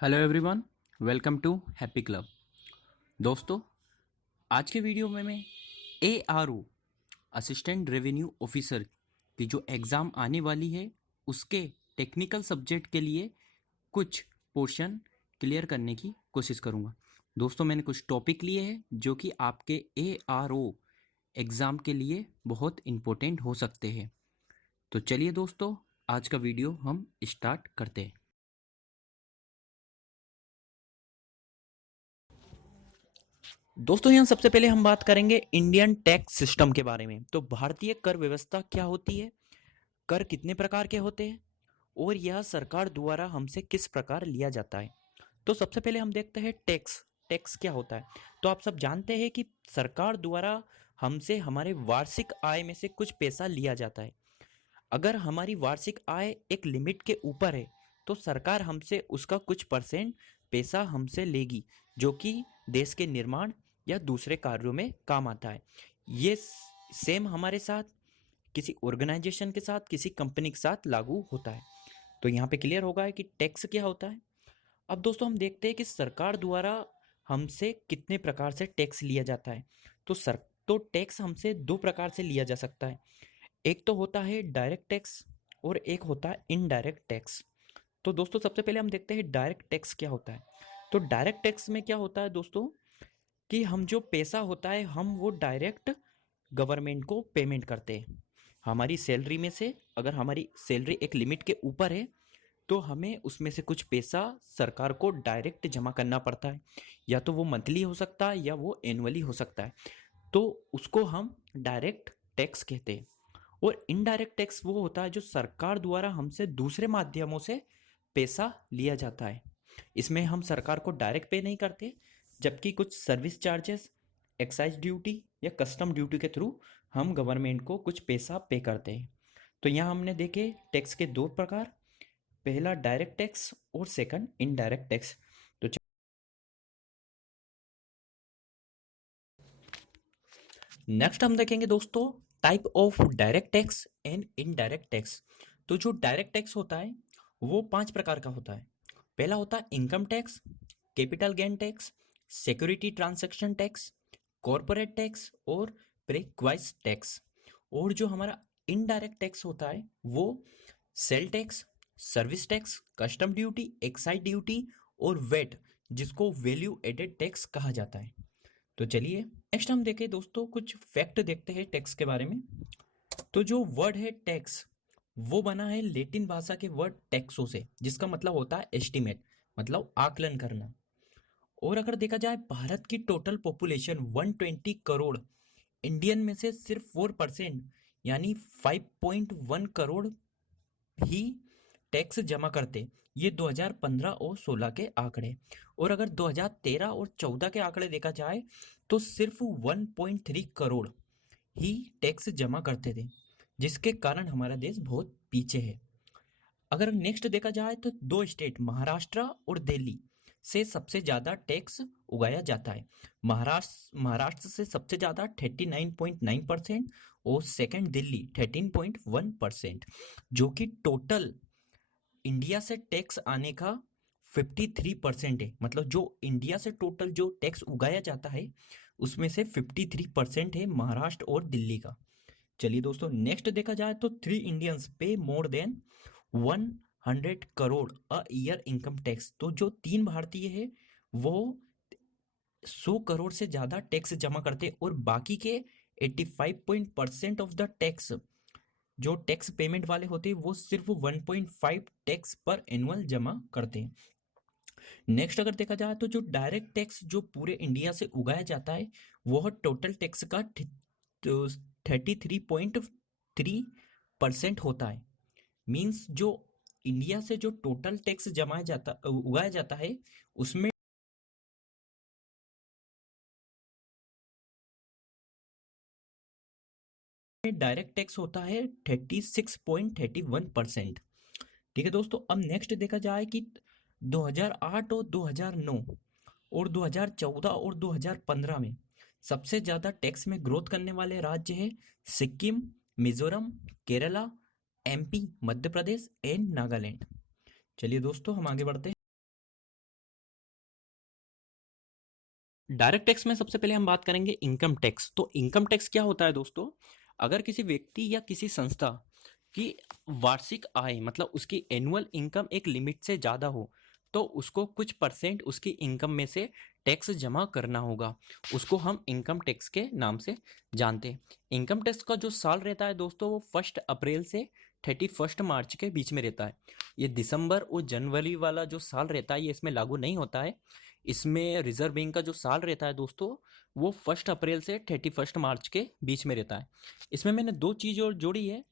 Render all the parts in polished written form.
Hello everyone, welcome to happy club. दोस्तों, आज के वीडियो में मैं ARO असिस्टेंट रेवेन्यू ऑफिसर की जो एग्ज़ाम आने वाली है उसके टेक्निकल सब्जेक्ट के लिए कुछ पोर्शन क्लियर करने की कोशिश करूँगा। दोस्तों, मैंने कुछ टॉपिक लिए हैं जो कि आपके ARO एग्ज़ाम के लिए बहुत इम्पोर्टेंट हो सकते हैं। तो चलिए दोस्तों, आज का वीडियो हम स्टार्ट करते हैं। दोस्तों, यहाँ सबसे पहले हम बात करेंगे इंडियन टैक्स सिस्टम के बारे में। तो भारतीय कर व्यवस्था क्या होती है, कर कितने प्रकार के होते हैं और यह सरकार द्वारा हमसे किस प्रकार लिया जाता है। तो सबसे पहले हम देखते हैं टैक्स। टैक्स क्या होता है? तो आप सब जानते हैं कि सरकार द्वारा हमसे हमारे वार्षिक आय में से कुछ पैसा लिया जाता है। अगर हमारी वार्षिक आय एक लिमिट के ऊपर है तो सरकार हमसे उसका कुछ परसेंट पैसा हमसे लेगी, जो कि देश के निर्माण या दूसरे कार्यों में काम आता है। ये सेम हमारे साथ किसी ऑर्गेनाइजेशन के साथ, किसी कंपनी के साथ लागू होता है। तो यहाँ पे क्लियर होगा कि टैक्स क्या होता है। अब दोस्तों, हम देखते हैं कि सरकार द्वारा हमसे कितने प्रकार से टैक्स लिया जाता है। तो टैक्स हमसे दो प्रकार से लिया जा सकता है। एक तो होता है डायरेक्ट टैक्स और एक होता है इनडायरेक्ट टैक्स। तो दोस्तों, सबसे पहले हम देखते हैं डायरेक्ट टैक्स क्या होता है। तो डायरेक्ट टैक्स में क्या होता है दोस्तों, कि हम जो पैसा होता है हम वो डायरेक्ट गवर्नमेंट को पेमेंट करते हैं। हमारी सैलरी में से अगर हमारी सैलरी एक लिमिट के ऊपर है तो हमें उसमें से कुछ पैसा सरकार को डायरेक्ट जमा करना पड़ता है। या तो वो मंथली हो सकता है या वो एनुअली हो सकता है। तो उसको हम डायरेक्ट टैक्स कहते हैं। और इनडायरेक्ट टैक्स वो होता है जो सरकार द्वारा हमसे दूसरे माध्यमों से पैसा लिया जाता है। इसमें हम सरकार को डायरेक्ट पे नहीं करते, जबकि कुछ सर्विस चार्जेस, एक्साइज ड्यूटी या कस्टम ड्यूटी के थ्रू हम गवर्नमेंट को कुछ पैसा पे करते हैं। तो यहाँ हमने देखे टैक्स के दो प्रकार, पहला डायरेक्ट टैक्स और सेकंड इनडायरेक्ट टैक्स। तो नेक्स्ट हम देखेंगे दोस्तों type of direct tax and indirect tax. तो जो डायरेक्ट टैक्स होता है वो पांच प्रकार का होता है। पहला होता है income tax, capital gain tax, security transaction tax, corporate tax और प्रीक्वाइज टैक्स। और जो हमारा इनडायरेक्ट टैक्स होता है वो sale tax, service tax, custom duty, excise duty और वेट, जिसको वैल्यू एडेड टैक्स कहा जाता है। तो चलिए नेक्स्ट हम देखें दोस्तों, कुछ फैक्ट देखते हैं टैक्स के बारे में। तो जो वर्ड है टैक्स, वो बना है लेटिन भाषा के वर्ड टैक्सो से, जिसका मतलब होता है एस्टिमेट, मतलब आकलन करना। और अगर देखा जाए भारत की टोटल पॉपुलेशन 120 करोड़, इंडियन में से सिर्फ 4% यानी 5.1 करोड़ ही टैक्स जमा करते। ये 2015 और 16 के आंकड़े। और अगर 2013 और 14 के आंकड़े देखा जाए तो सिर्फ 1.3 करोड़ ही टैक्स जमा करते थे, जिसके कारण हमारा देश बहुत पीछे है। अगर नेक्स्ट देखा जाए तो दो स्टेट महाराष्ट्र और दिल्ली से सबसे ज़्यादा टैक्स उगाया जाता है। महाराष्ट्र से सबसे ज़्यादा 39.9% और सेकंड दिल्ली 13.1%, जो कि टोटल इंडिया से टैक्स आने का 53% है। मतलब जो इंडिया से टोटल जो टैक्स उगाया जाता है उसमें से 53% है महाराष्ट्र और दिल्ली का। चलिए दोस्तों, नेक्स्ट देखा जाए तो 3 इंडियंस पे more than 100 crore a year income tax. तो जो तीन भारतीय है वो 100 करोड़ से ज्यादा टैक्स जमा करते और बाकी के 85% ऑफ द टैक्स जो टैक्स पेमेंट वाले होते हैं वो सिर्फ 1.5 टैक्स पर एनुअल जमा करते हैं। नेक्स्ट अगर देखा जाए तो जो डायरेक्ट टैक्स जो पूरे इंडिया से उगाया जाता है वह टोटल टैक्स का 33.3% होता है। मीन्स जो इंडिया से जो टोटल टैक्स जमाया जाता उगाया जाता है उसमें डायरेक्ट टैक्स होता है 36.31%। ठीक है दोस्तों, अब नेक्स्ट देखा जाए कि 2008 और 2009 और 2014 और 2015 में सबसे ज़्यादा टैक्स में ग्रोथ करने वाले राज्य हैं सिक्किम, मिजोरम, केरला, MP, मध्य प्रदेश एंड नागालैंड। चलिए दोस्तों, हम आगे बढ़ते हैं। डायरेक्ट टैक्स में सबसे पहले हम बात करेंगे इनकम टैक्स। तो इनकम टैक्स क्या होता है दोस्तों? अगर किसी व्यक्ति या किसी संस्था की वार्षिक आय मतलब उसकी एनुअल इनकम एक लिमिट से ज़्यादा हो तो उसको कुछ परसेंट उसकी इनकम में से टैक्स जमा करना होगा। उसको हम इनकम टैक्स के नाम से जानते हैं। इनकम टैक्स का जो साल रहता है दोस्तों वो 1 अप्रैल से 31 मार्च के बीच में रहता है। ये दिसंबर और जनवरी वाला जो साल रहता है ये इसमें लागू नहीं होता है। इसमें रिजर्व बैंक का जो साल रहता है दोस्तों वो 1 अप्रैल से 31 मार्च के बीच में रहता है। इसमें मैंने दो चीज़ और जोड़ी है,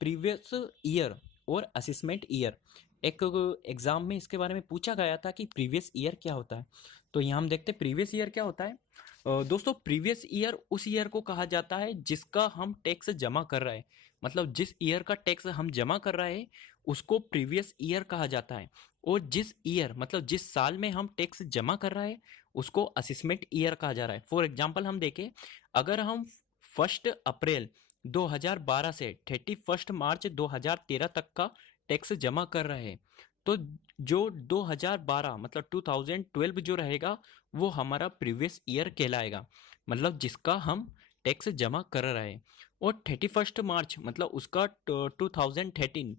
प्रीवियस ईयर और असेसमेंट ईयर। एक एग्जाम में इसके बारे में पूछा गया था कि प्रीवियस ईयर क्या होता है। तो यहाँ हम देखते हैं प्रीवियस ईयर क्या होता है। दोस्तों प्रीवियस ईयर उस ईयर को कहा जाता है जिसका हम टैक्स जमा कर रहे हैं। मतलब जिस ईयर का टैक्स हम जमा कर रहे हैं उसको प्रीवियस ईयर कहा जाता है। और जिस ईयर मतलब जिस साल में हम टैक्स जमा कर रहे हैं उसको असेसमेंट ईयर कहा जा रहा है। फॉर एग्जांपल हम देखें, अगर हम 1 अप्रैल 2012 से 31 मार्च 2013 तक का टैक्स जमा कर रहे हैं तो जो 2012 मतलब 2012 जो रहेगा वो हमारा प्रीवियस ईयर कहलाएगा, मतलब जिसका हम टैक्स जमा कर रहे हैं। और 31 मार्च मतलब उसका 2013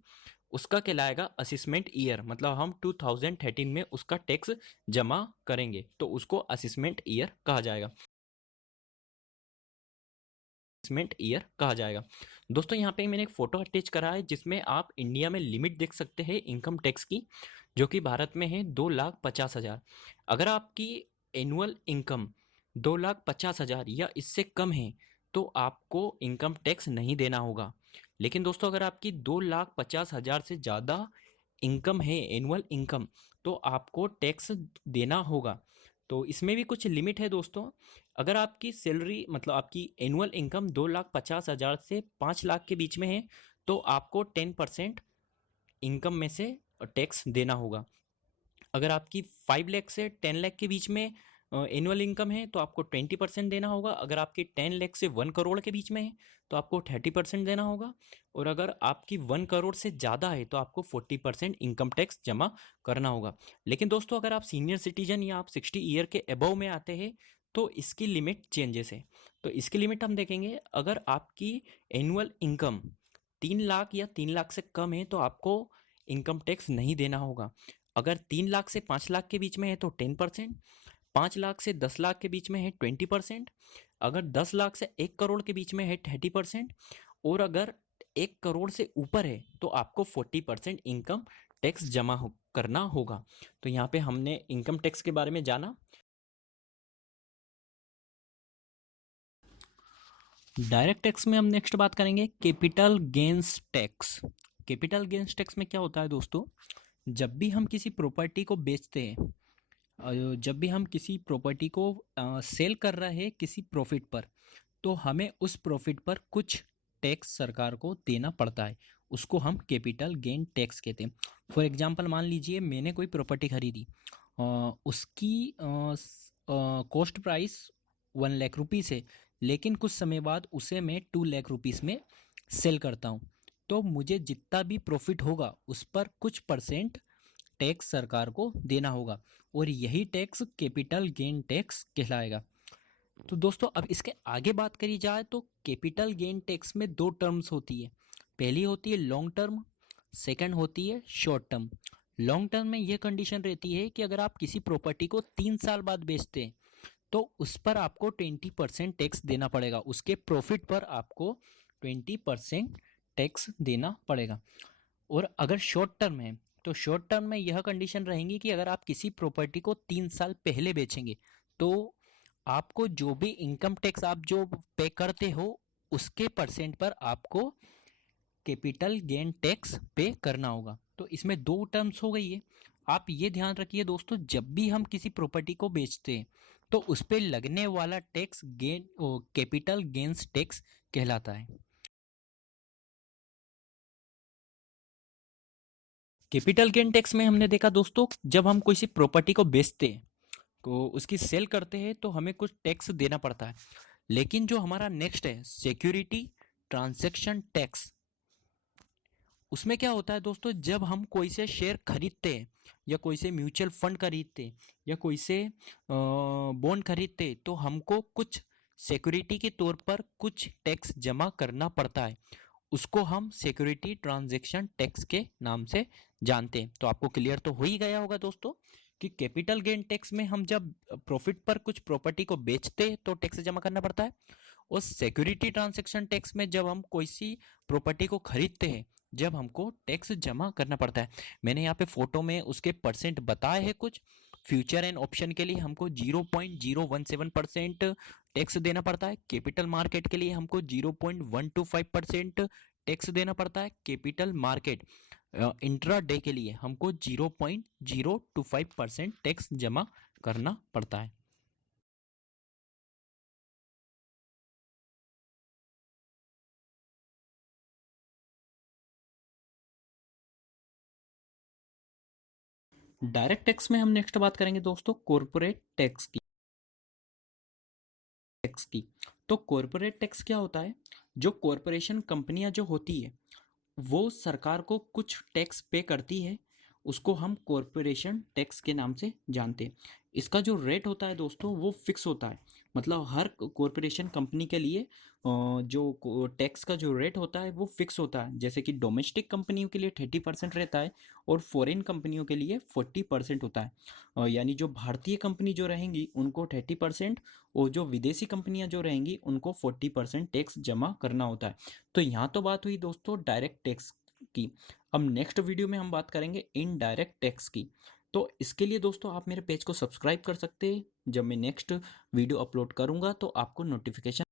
उसका कहलाएगा असेसमेंट ईयर, मतलब हम 2013 में उसका टैक्स जमा करेंगे तो उसको असेसमेंट ईयर कहा जाएगा। असेसमेंट ईयर कहा जाएगा। दोस्तों यहाँ पे मैंने एक फोटो अटैच करा है जिसमें आप इंडिया में लिमिट देख सकते हैं इनकम टैक्स की, जो कि भारत में है 2,50,000। अगर आपकी एनुअल इनकम 2,50,000 या इससे कम है तो आपको इनकम टैक्स नहीं देना होगा। लेकिन दोस्तों अगर आपकी 2,50,000 से ज़्यादा इनकम है एनुअल इनकम तो आपको टैक्स देना होगा। तो इसमें भी कुछ लिमिट है दोस्तों। अगर आपकी सैलरी मतलब आपकी एनुअल इनकम 2,50,000 से 5 लाख के बीच में है तो आपको 10% इनकम में से टैक्स देना होगा। अगर आपकी 5 लाख से 10 लाख के बीच में एनुअल इनकम है तो आपको 20% देना होगा। अगर आपकी 10 लाख से 1 करोड़ के बीच में है तो आपको 30% देना होगा। और अगर आपकी 1 करोड़ से ज़्यादा है तो आपको 40% इनकम टैक्स जमा करना होगा। लेकिन दोस्तों अगर आप सीनियर सिटीजन या आप 60 ईयर के अबव में आते हैं तो इसकी लिमिट चेंजेस है। तो इसकी लिमिट हम देखेंगे, अगर आपकी एनुअल इनकम 3 लाख या 3 लाख से कम है तो आपको इनकम टैक्स नहीं देना होगा। अगर 3 लाख से 5 लाख के बीच में है तो 10%, 5 लाख से 10 लाख के बीच में है 20%, अगर 10 लाख से 1 करोड़ के बीच में है 30%, और अगर 1 करोड़ से ऊपर है तो आपको 40% इनकम टैक्स जमा करना होगा। तो यहाँ पे हमने इनकम टैक्स के बारे में जाना। डायरेक्ट टैक्स में हम नेक्स्ट बात करेंगे capital gains tax. Capital gains tax में क्या होता है दोस्तों, जब भी हम किसी प्रॉपर्टी को बेचते हैं, जब भी हम किसी प्रॉपर्टी को सेल कर रहे हैं किसी प्रॉफिट पर, तो हमें उस प्रॉफिट पर कुछ टैक्स सरकार को देना पड़ता है। उसको हम कैपिटल गेन टैक्स कहते हैं। फॉर एग्जांपल मान लीजिए मैंने कोई प्रॉपर्टी खरीदी, उसकी कॉस्ट प्राइस 1 लाख रुपीज़ है, लेकिन कुछ समय बाद उसे मैं 2 लाख रुपीज़ में सेल करता हूँ, तो मुझे जितना भी प्रॉफिट होगा उस पर कुछ परसेंट टैक्स सरकार को देना होगा और यही टैक्स कैपिटल गेन टैक्स कहलाएगा। तो दोस्तों अब इसके आगे बात करी जाए तो कैपिटल गेन टैक्स में दो टर्म्स होती है। पहली होती है लॉन्ग टर्म, सेकंड होती है शॉर्ट टर्म। लॉन्ग टर्म में यह कंडीशन रहती है कि अगर आप किसी प्रॉपर्टी को 3 साल बाद बेचते हैं तो उस पर आपको 20% टैक्स देना पड़ेगा, उसके प्रॉफिट पर आपको 20% टैक्स देना पड़ेगा। और अगर शॉर्ट टर्म है तो शॉर्ट टर्म में यह कंडीशन रहेंगी कि अगर आप किसी प्रॉपर्टी को 3 साल पहले बेचेंगे तो आपको जो भी इनकम टैक्स आप जो पे करते हो उसके परसेंट पर आपको कैपिटल गेन टैक्स पे करना होगा। तो इसमें दो टर्म्स हो गई है। आप ये ध्यान रखिए दोस्तों, जब भी हम किसी प्रॉपर्टी को बेचते हैं तो उस पर लगने वाला tax gain capital gains tax कहलाता है। कैपिटल गेन टैक्स में हमने देखा दोस्तों, जब हम किसी प्रॉपर्टी को बेचते हैं तो उसकी सेल करते हैं तो हमें कुछ टैक्स देना पड़ता है। लेकिन जो हमारा नेक्स्ट है सिक्योरिटी ट्रांजैक्शन टैक्स, उसमें क्या होता है दोस्तों, जब हम कोई से शेयर खरीदते हैं या कोई से म्यूचुअल फंड खरीदते हैं या कोई से बॉन्ड खरीदते हैं, तो हमको कुछ सिक्योरिटी के तौर पर कुछ टैक्स जमा करना पड़ता है। उसको हम सिक्योरिटी ट्रांजैक्शन टैक्स के नाम से जानते हैं। तो आपको क्लियर तो हो ही गया होगा दोस्तों कि कैपिटल गेन टैक्स में हम जब प्रॉफिट पर कुछ प्रॉपर्टी को बेचते हैं तो टैक्स जमा करना पड़ता है, और सिक्योरिटी ट्रांजैक्शन टैक्स में जब हम कोई सी प्रॉपर्टी को खरीदते हैं जब हमको टैक्स जमा करना पड़ता है। मैंने यहाँ पे फोटो में उसके परसेंट बताए हैं कुछ। फ्यूचर एंड ऑप्शन के लिए हमको 0.017% टैक्स देना पड़ता है। कैपिटल मार्केट के लिए हमको 0.125% टैक्स देना पड़ता है। कैपिटल मार्केट इंट्रा डे के लिए हमको 0.025% टैक्स जमा करना पड़ता है। डायरेक्ट टैक्स में हम नेक्स्ट बात करेंगे दोस्तों कॉर्पोरेट टैक्स की। तो कॉर्पोरेट टैक्स क्या होता है, जो कॉरपोरेशन कंपनियां जो होती है वो सरकार को कुछ टैक्स पे करती है, उसको हम कॉरपोरेशन टैक्स के नाम से जानते हैं। इसका जो रेट होता है दोस्तों वो फिक्स होता है। मतलब हर कॉरपोरेशन कंपनी के लिए जो टैक्स का जो रेट होता है वो फिक्स होता है। जैसे कि डोमेस्टिक कंपनियों के लिए 30% रहता है और फॉरेन कंपनियों के लिए 40% होता है। यानी जो भारतीय कंपनी जो रहेंगी उनको 30% और जो विदेशी कंपनियां जो रहेंगी उनको 40% टैक्स जमा करना होता है। तो यहाँ तो बात हुई दोस्तों डायरेक्ट टैक्स की। अब नेक्स्ट वीडियो में हम बात करेंगे इनडायरेक्ट टैक्स की। तो इसके लिए दोस्तों आप मेरे पेज को सब्सक्राइब कर सकते हैं। जब मैं नेक्स्ट वीडियो अपलोड करूँगा तो आपको नोटिफिकेशन